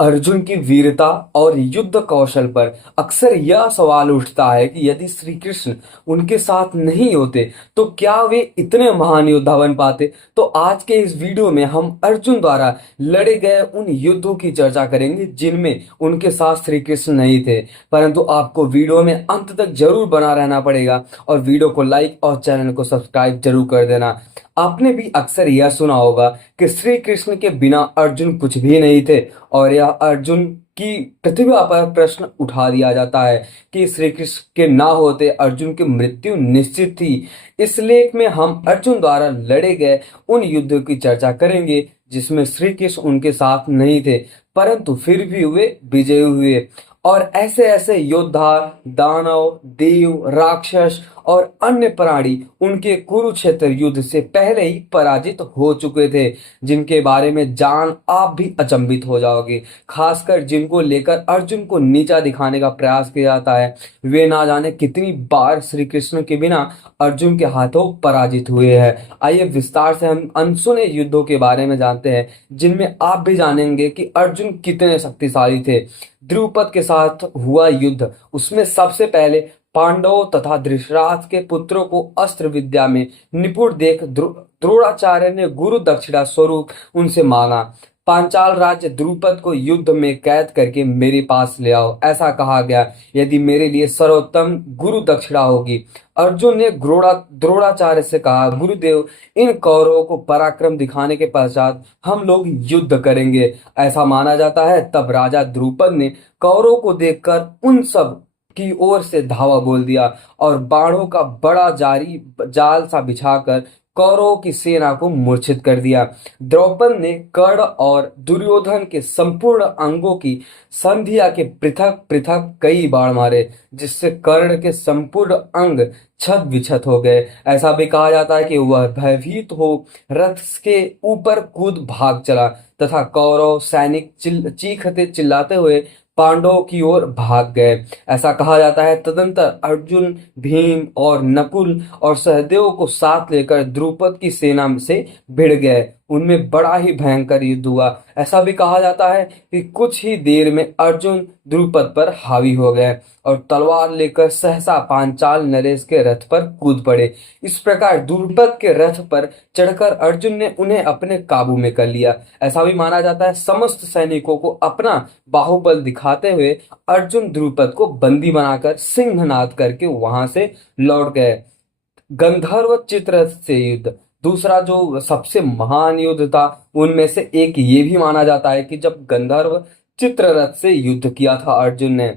अर्जुन की वीरता और युद्ध कौशल पर अक्सर यह सवाल उठता है कि यदि श्री कृष्ण उनके साथ नहीं होते तो क्या वे इतने महान योद्धा बन पाते। तो आज के इस वीडियो में हम अर्जुन द्वारा लड़े गए उन युद्धों की चर्चा करेंगे जिनमें उनके साथ श्री कृष्ण नहीं थे। परंतु आपको वीडियो में अंत तक जरूर बना रहना पड़ेगा और वीडियो को लाइक और चैनल को सब्सक्राइब जरूर कर देना। आपने भी अक्सर यह सुना होगा कि श्री कृष्ण के बिना अर्जुन कुछ भी नहीं थे और यह अर्जुन की प्रतिभा पर प्रश्न उठा दिया जाता है कि श्री कृष्ण के ना होते अर्जुन की मृत्यु निश्चित थी। इस लेख में हम अर्जुन द्वारा लड़े गए उन युद्धों की चर्चा करेंगे जिसमें श्री कृष्ण उनके साथ नहीं थे, परंतु फिर भी वे विजयी हुए और ऐसे ऐसे योद्धा, दानव, देव, राक्षस और अन्य प्राणी उनके कुरुक्षेत्र युद्ध से पहले ही पराजित हो चुके थे, जिनके बारे में जान आप भी अचंभित हो जाओगे। खासकर जिनको लेकर अर्जुन को नीचा दिखाने का प्रयास किया जाता है, वे ना जाने कितनी बार श्री कृष्ण के बिना अर्जुन के हाथों पराजित हुए हैं। आइए विस्तार से हम अनसुने युद्धों के बारे में जानते हैं जिनमें आप भी जानेंगे कि अर्जुन कितने शक्तिशाली थे। द्रुपद के साथ हुआ युद्ध, उसमें सबसे पहले पांडवों तथा धृतराष्ट्र के पुत्रों को अस्त्र विद्या में निपुण देख द्रोणाचार्य ने गुरु दक्षिणा स्वरूप उनसे मांगा। पांचाल राज्य द्रुपद को युद्ध में कैद करके मेरे पास ले आओ, ऐसा कहा गया, यदि मेरे लिए सर्वोत्तम गुरु दक्षिणा होगी। अर्जुन ने द्रोणाचार्य से कहा, गुरुदेव, इन कौरवों को पराक्रम दिखाने के पश्चात हम लोग युद्ध करेंगे, ऐसा माना जाता है। तब राजा द्रुपद ने कौरवों को देखकर उन सब की ओर से धावा बोल दिया और बाणों का बड़ा जारी जाल सा बिछाकर कौरवों की सेना को मूर्छित कर दिया। द्रौपद ने कर्ण और दुर्योधन के संपूर्ण अंगों की संधिया के पृथक पृथक कई बाण मारे, जिससे कर्ण के संपूर्ण अंग छत विछत हो गए। ऐसा भी कहा जाता है कि वह भयभीत हो रथ के ऊपर कूद भाग चला तथा कौरव सैनिक चीखते चिल्लाते हुए पांडवों की ओर भाग गए। ऐसा कहा जाता है तदंतर अर्जुन, भीम और नकुल और सहदेव को साथ लेकर द्रुपद की सेना से भिड़ गए। उनमें बड़ा ही भयंकर युद्ध हुआ। ऐसा भी कहा जाता है कि कुछ ही देर में अर्जुन द्रुपद पर हावी हो गए और तलवार लेकर सहसा पांचाल नरेश के रथ पर कूद पड़े। इस प्रकार द्रुपद के रथ पर चढ़कर अर्जुन ने उन्हें अपने काबू में कर लिया। ऐसा भी माना जाता है समस्त सैनिकों को अपना बाहुबल दिखाते हुए अर्जुन द्रुपद को बंदी बनाकर सिंहनाद करके वहां से लौट गए। गंधर्व चित्ररथ से युद्ध दूसरा जो सबसे महान युद्ध था, उनमें से एक ये भी माना जाता है कि जब गंधर्व चित्ररथ से युद्ध किया था अर्जुन ने।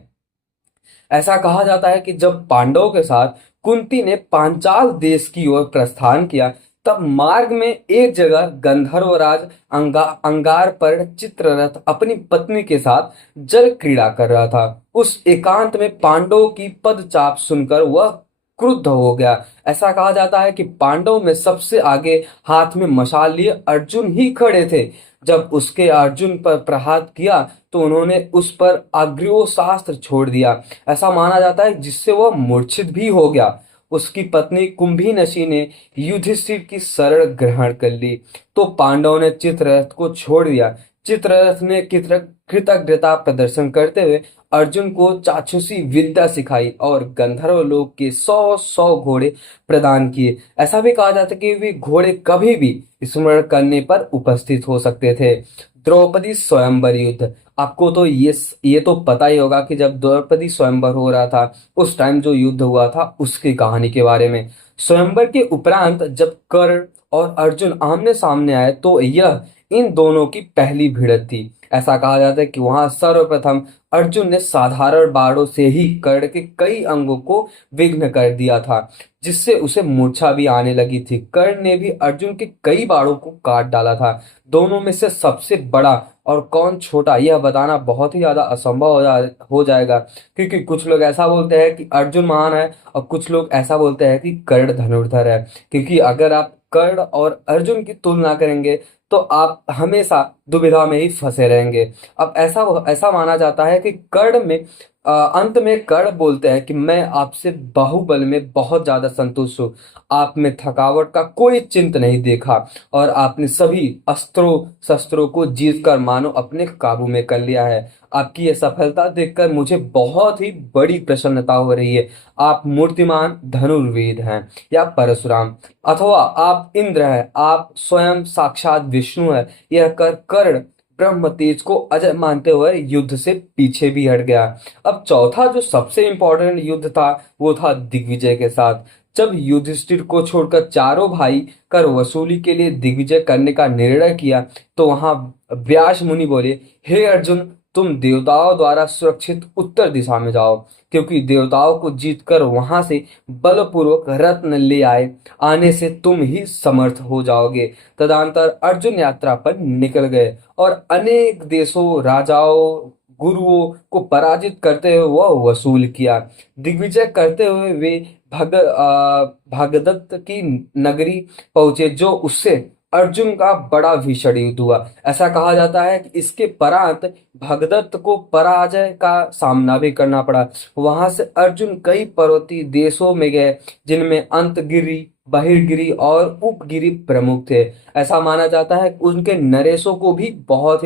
ऐसा कहा जाता है कि जब पांडवों के साथ कुंती ने पांचाल देश की ओर प्रस्थान किया, तब मार्ग में एक जगह गंधर्वराज अंगार पर चित्ररथ अपनी पत्नी के साथ जल क्रीड़ा कर रहा था। उस एकांत में पांडवों की पदचाप सुनकर वह क्रुद्ध हो गया। ऐसा कहा जाता है कि पांडवों में सबसे आगे हाथ में मशाल लिए अर्जुन ही खड़े थे। जब उसके अर्जुन पर प्रहार किया तो उन्होंने उस पर अग्र्योशास्त्र छोड़ दिया, ऐसा माना जाता है, जिससे वह मूर्छित भी हो गया। उसकी पत्नी कुंभीनसी ने युधिष्ठिर की शरण ग्रहण कर ली तो पांडवों ने चित्ररथ को छोड़ दिया। चित्ररथ ने कृतज्ञता प्रदर्शन करते हुए अर्जुन को चाक्षुषी विद्या सिखाई और गंधर्व लोक के 100 घोड़े प्रदान किए। ऐसा भी कहा जाता है कि वे घोड़े कभी भी स्मरण करने पर उपस्थित हो सकते थे। द्रौपदी स्वयंवर युद्ध, आपको तो ये तो पता ही होगा कि जब द्रौपदी स्वयंवर हो रहा था उस टाइम जो युद्ध हुआ था उसकी कहानी के बारे में। स्वयंवर के उपरांत जब कर्ण और अर्जुन आमने सामने आए तो यह इन दोनों की पहली भिड़ंत थी। ऐसा कहा जाता है कि वहां सर्वप्रथम अर्जुन ने साधारण बाणों से ही कर्ण के कई अंगों को विघ्न कर दिया था, जिससे उसे मूर्छा भी आने लगी थी। कर्ण ने भी अर्जुन के कई बाणों को काट डाला था। दोनों में से सबसे बड़ा और कौन छोटा यह बताना बहुत ही ज्यादा असंभव हो जाएगा, क्योंकि कुछ लोग ऐसा बोलते हैं कि अर्जुन महान है और कुछ लोग ऐसा बोलते हैं कि कर्ण धनुर्धर है। क्योंकि अगर आप कर्ण और अर्जुन की तुलना करेंगे तो आप हमेशा दुविधा में ही फंसे रहेंगे। अब ऐसा ऐसा माना जाता है कि कर्ण में अंत में कर्ण बोलते हैं कि मैं आपसे बाहुबल में बहुत ज्यादा संतुष्ट हूँ। आप में थकावट का कोई चिंता नहीं देखा और आपने सभी अस्त्रों शस्त्रों को जीत कर मानो अपने काबू में कर लिया है। आपकी ये सफलता देखकर मुझे बहुत ही बड़ी प्रसन्नता हो रही है। आप मूर्तिमान धनुर्वेद हैं या परशुराम, अथवा आप इंद्र हैं, आप स्वयं साक्षात विष्णु है। यह कर कर्ण ब्रह्म तेज को अजय मानते हुए युद्ध से पीछे भी हट गया। अब चौथा जो सबसे इंपॉर्टेंट युद्ध था वो था दिग्विजय के साथ। जब युधिष्ठिर को छोड़कर चारों भाई कर वसूली के लिए दिग्विजय करने का निर्णय किया तो वहां व्यास मुनि बोले, हे अर्जुन, तुम देवताओं द्वारा सुरक्षित उत्तर दिशा में जाओ, क्योंकि देवताओं को जीतकर वहां से बलपूर्वक रत्न ले आने से तुम ही समर्थ हो जाओगे। तदनंतर अर्जुन यात्रा पर निकल गए और अनेक देशों, राजाओं, गुरुओं को पराजित करते हुए वह वसूल किया। दिग्विजय करते हुए वे भगदत्त की नगरी पहुंचे, जो उससे अर्जुन का बड़ा भीषण युद्ध हुआ। ऐसा कहा जाता है कि इसके परांत भगदत्त को पराजय का सामना भी करना पड़ा। वहां से अर्जुन कई पर्वतीय देशों में गए, जिनमें अंतगिरि, बहिर्गिरि और उपगिरि प्रमुख थे। ऐसा माना जाता है कि उनके नरेशों को भी बहुत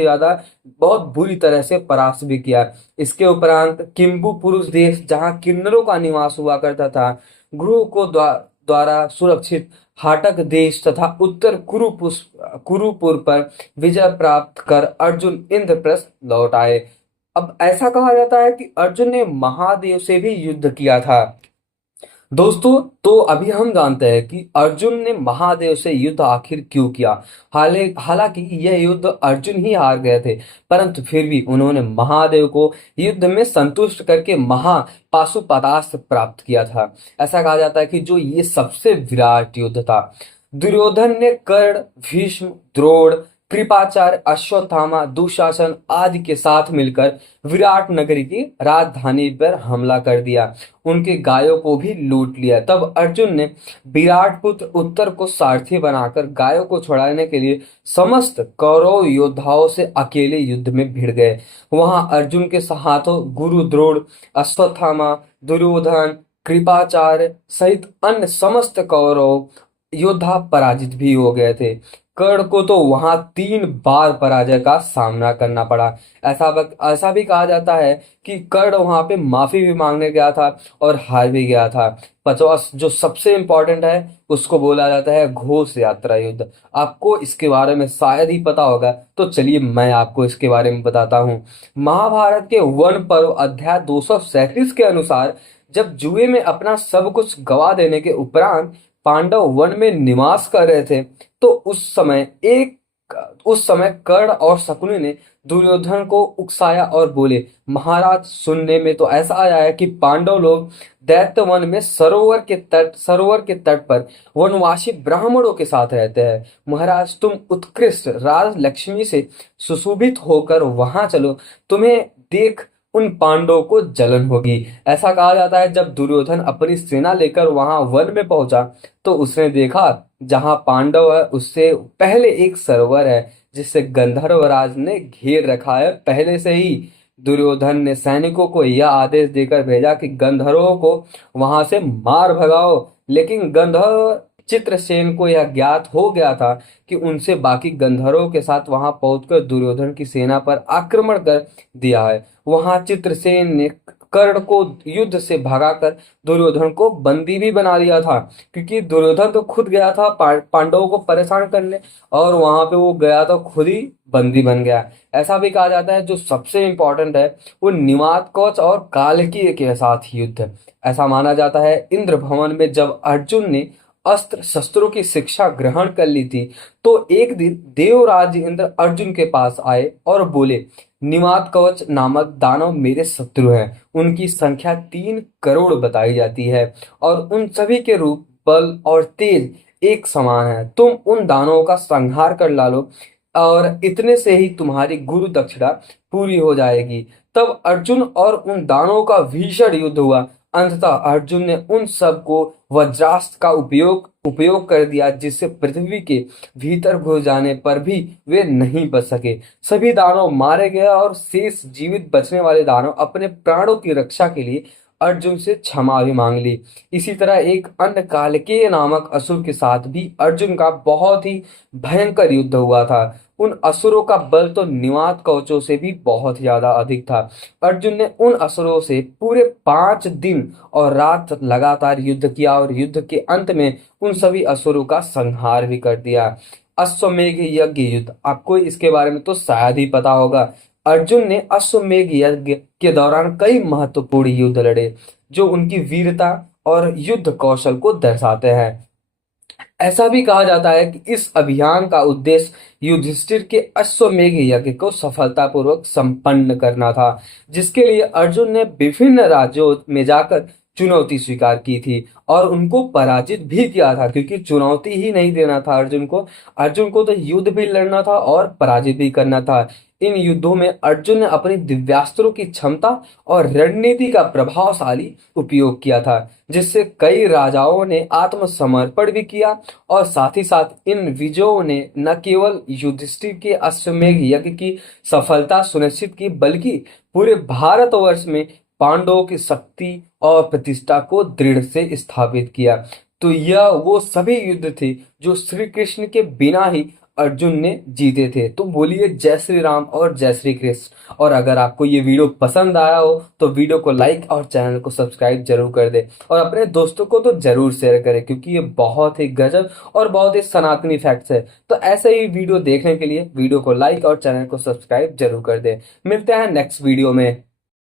बुरी तरह से परास्त भी किया। इसके उपरांत किम्बु पुरुष देश, जहाँ किन्नरों का निवास हुआ करता था, गुरु को द्वारा सुरक्षित हाटक देश तथा उत्तर कुरुपुर पर विजय प्राप्त कर अर्जुन इंद्रप्रस्थ लौट आए। अब ऐसा कहा जाता है कि अर्जुन ने महादेव से भी युद्ध किया था। दोस्तों, तो अभी हम जानते हैं कि अर्जुन ने महादेव से युद्ध आखिर क्यों किया। हालांकि यह युद्ध अर्जुन ही हार गए थे, परंतु फिर भी उन्होंने महादेव को युद्ध में संतुष्ट करके पाशुपतास्त्र प्राप्त किया था। ऐसा कहा जाता है कि जो ये सबसे विराट युद्ध था। दुर्योधन ने कर्ण, भीष्म, द्रोण, कृपाचार्य, अश्वत्थामा, दुशासन आदि के साथ मिलकर विराट नगरी की राजधानी पर हमला कर दिया, उनके गायों को भी लूट लिया। तब अर्जुन ने विराट पुत्र उत्तर को सारथी बनाकर गायों को छुड़ाने के लिए समस्त कौरव योद्धाओं से अकेले युद्ध में भिड़ गए। वहां अर्जुन के हाथों गुरु द्रोण, अश्वत्थामा, दुर्योधन, कृपाचार्य सहित अन्य समस्त कौरव योद्धा पराजित भी हो गए थे। कर्ण को तो वहां 3 बार पराजय का सामना करना पड़ा। ऐसा भी कहा जाता है कि कर्ण वहां पे माफी भी मांगने गया था और हार भी गया था। 50 जो सबसे इम्पोर्टेंट है उसको बोला जाता है घोष यात्रा युद्ध। आपको इसके बारे में शायद ही पता होगा, तो चलिए मैं आपको इसके बारे में बताता हूँ। महाभारत के वन पर्व अध्याय 237 के अनुसार, जब जुए में अपना सब कुछ गवा देने के उपरांत पांडव वन में निवास कर रहे थे, तो उस समय कर्ण और शकुनि ने दुर्योधन को उकसाया और बोले, महाराज, सुनने में तो ऐसा आया है कि पांडव लोग दैत्य वन में सरोवर के तट पर वनवासी ब्राह्मणों के साथ रहते हैं। महाराज, तुम उत्कृष्ट राज लक्ष्मी से सुशोभित होकर वहां चलो, तुम्हें देख उन पांडवों को जलन होगी। ऐसा कहा जाता है जब दुर्योधन अपनी सेना लेकर वहां वन में पहुंचा तो उसने देखा जहां पांडव है उससे पहले एक सरोवर है जिसे गंधर्वराज ने घेर रखा है पहले से ही। दुर्योधन ने सैनिकों को यह आदेश देकर भेजा कि गंधर्वों को वहां से मार भगाओ, लेकिन गंधर्व चित्रसेन को यह ज्ञात हो गया था कि उनसे बाकी गंधर्वों के साथ वहां पहुंचकर दुर्योधन की सेना पर आक्रमण कर दिया है। वहां चित्रसेन ने कर्ण को युद्ध से भगाकर दुर्योधन को बंदी भी बना लिया था, क्योंकि दुर्योधन तो खुद गया था पांडवों को परेशान करने, और वहां पे वो गया तो खुद ही बंदी बन गया। ऐसा भी कहा जाता है जो सबसे इंपॉर्टेंट है वो निमात कवच और कालकीय के साथ युद्ध। ऐसा माना जाता है इंद्र भवन में जब अर्जुन ने अस्त्र शस्त्रों की शिक्षा ग्रहण कर ली थी, तो एक दिन देवराज इंद्र अर्जुन के पास आए और बोले, निमात कवच नामक दानव मेरे शत्रु हैं। उनकी संख्या 3 करोड़ बताई जाती है और उन सभी के रूप, बल और तेज एक समान है। तुम उन दानवों का संहार कर डालो और इतने से ही तुम्हारी गुरु दक्षिणा पूरी हो जाएगी। तब अर्जुन और उन दानवों का भीषण युद्ध हुआ। अंततः अर्जुन ने उन सब को वज्रास्त्र का उपयोग कर दिया, जिससे पृथ्वी के भीतर घुस जाने पर भी वे नहीं बच सके। सभी दानव मारे गए और शेष जीवित बचने वाले दानव अपने प्राणों की रक्षा के लिए अर्जुन से क्षमा भी मांग ली। इसी तरह एक अन्य कालकेय नामक असुर के साथ भी अर्जुन का बहुत ही भयंकर युद्ध हुआ था। उन असुरों का बल तो निवात कवचों से भी बहुत ज्यादा अधिक था। अर्जुन ने उन असुरों से पूरे 5 दिन और रात लगातार युद्ध किया और युद्ध के अंत में उन सभी असुरों का संहार भी कर दिया। अश्वमेध यज्ञ युद्ध, आपको इसके बारे में तो शायद ही पता होगा। अर्जुन ने अश्वमेध यज्ञ के दौरान कई महत्वपूर्ण युद्ध लड़े, जो उनकी वीरता और युद्ध कौशल को दर्शाते हैं। ऐसा भी कहा जाता है कि इस अभियान का उद्देश्य युधिष्ठिर के अश्वमेध यज्ञ को सफलतापूर्वक संपन्न करना था, जिसके लिए अर्जुन ने विभिन्न राज्यों में जाकर चुनौती स्वीकार की थी और उनको पराजित भी किया था, क्योंकि चुनौती ही नहीं देना था अर्जुन को तो युद्ध भी लड़ना था और पराजित भी करना था। इन युद्धों में अर्जुन ने अपनी दिव्यास्त्रों की क्षमता और रणनीति का प्रभावशाली उपयोग किया था, जिससे कई राजाओं ने आत्मसमर्पण भी किया और साथ ही साथ इन विजयों ने न केवल युधिष्ठिर के अश्वमेध यज्ञ की सफलता सुनिश्चित की, बल्कि पूरे भारतवर्ष में पांडवों की शक्ति और प्रतिष्ठा को दृढ़ से स्थापित किया। तो यह वो सभी युद्ध थे जो श्री कृष्ण के बिना ही अर्जुन ने जीते थे। तो बोलिए जय श्री राम और जय श्री कृष्ण। और अगर आपको ये वीडियो पसंद आया हो तो वीडियो को लाइक और चैनल को सब्सक्राइब जरूर कर दे और अपने दोस्तों को तो जरूर शेयर करें, क्योंकि ये बहुत ही गजब और बहुत ही सनातनी फैक्ट्स है। तो ऐसे ही वीडियो देखने के लिए वीडियो को लाइक और चैनल को सब्सक्राइब जरूर कर दे। मिलते हैं नेक्स्ट वीडियो में।